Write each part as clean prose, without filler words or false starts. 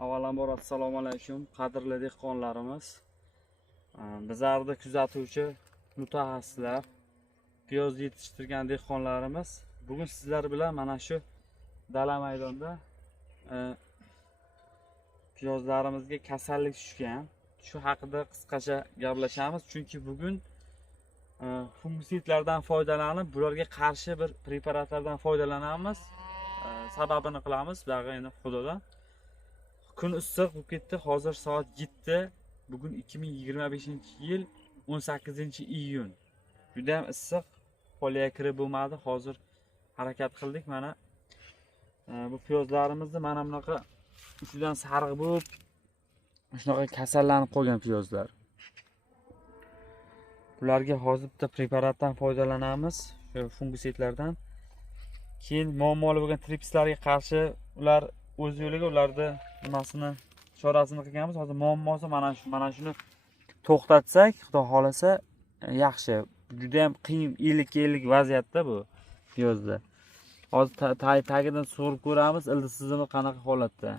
Avvalambor assalomu alaykum qadrli dehqonlarimiz. Bizlarni kuzatuvchi mutaxassislar, piyoz yetishtirgan dehqonlarimiz bugun sizlar bilan mana shu dala maydonda piyozlarimizga kasallik tushgan. Shu haqida qisqacha gaplashamiz, chunki bugun fungisidlardan foydalanib, bularga qarshi bir preparatlardan foydalanamiz. Sababini qilamiz, ba'zi endi xudodan. Kun issiq bo'lib ketdi. Hozir soat 7. Bugun 2025-yil 18-iyun. Juda ham issiq. Polga kirib bo'lmadi. Hozir harakat qildik. Mana bu piyozlarimizni mana bunaqa uchidan sariq bo'lib, shunaqa kasallanib qolgan piyozlar. Bularga hozir bitta preparatdan foydalanamiz, shu fungisidlardan. Keyin muammoli bo'lgan tripslarga qarshi ular o'z yo'liga ularni nimasini chorasini qilganmiz. Hozir muammosi mana shuni to'xtatsak, xudo xolasa yaxshi. Juda ham qiyin, ellik vaziyatda bu piyozda. Hozir tagidan sug'urib ko'ramiz, ildiz tizimi qanaqa holatda.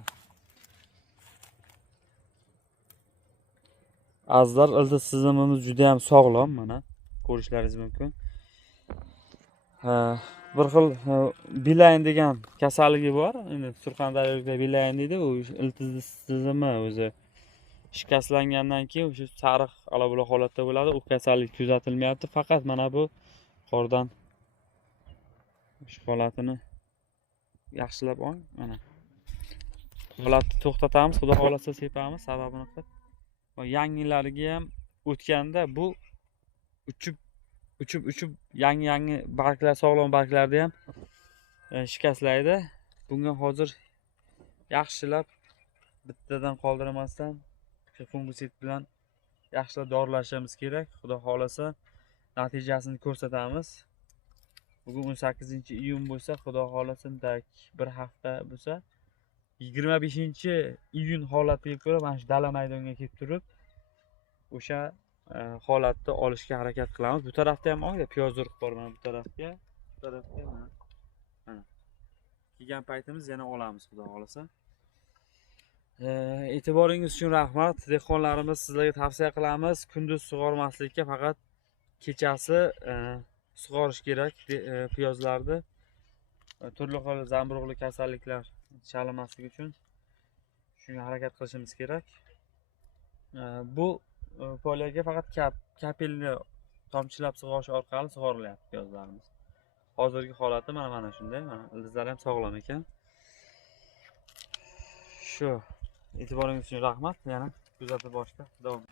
Azizlar, ildiz tizimimiz juda ham sog'lom, mana ko'rishlaringiz mumkin. Bir xil bilayn degan kasalligi bor. Endi Surxondaryoda bilayn deydi. U ildiz tizimi o'zi shikastlangandan keyin o'sha sariq alabula holatda bo'ladi. U kasallik kuzatilmayapti. Faqat mana bu qordan shu holatini yaxshilab ol. Mana holatni to'xtatamiz, xudo xolasa sepamiz, sababini qilib. Yangilariga ham o'tganda bu uchib yangi barglar, sog'lom barglarni ham shikastlaydi. Bunga hozir yaxshilab bittadan qoldirmasdan fungisid bilan yaxshilab dorilashimiz kerak. Xudo xolasa natijasini ko'rsatamiz. Bugun 18-iyun bo'lsa, xudo xolasa bir hafta bo'lsa 25-iyun holatiga ko'ra mana shu dala maydonga kelib turib o'sha holatni olishga harakat qilamiz. Bu tarafda ham olga piyoz urib bor, mana bu tarafga mana. Kelgan paytimiz yana olamiz, xudo xolasa. E'tiboringiz uchun rahmat. Dehqonlarimiz, sizlarga tavsiya qilamiz, kunduz sug'ormaslikka, faqat kechasi sug'orish kerak piyozlarni. Turli xil zamburug'li kasalliklar chalinmasligi uchun shunga harakat qilishimiz kerak. Bu polyaga faqat kapelni tomchilab sug'orish orqali sug'orilyapti piyozlarimiz. Hozirgi holati mana shunday. Mana ildizlar ham sog'lom ekan. Shu e'tiboringiz uchun rahmat. Yana kuzatib borishda davom.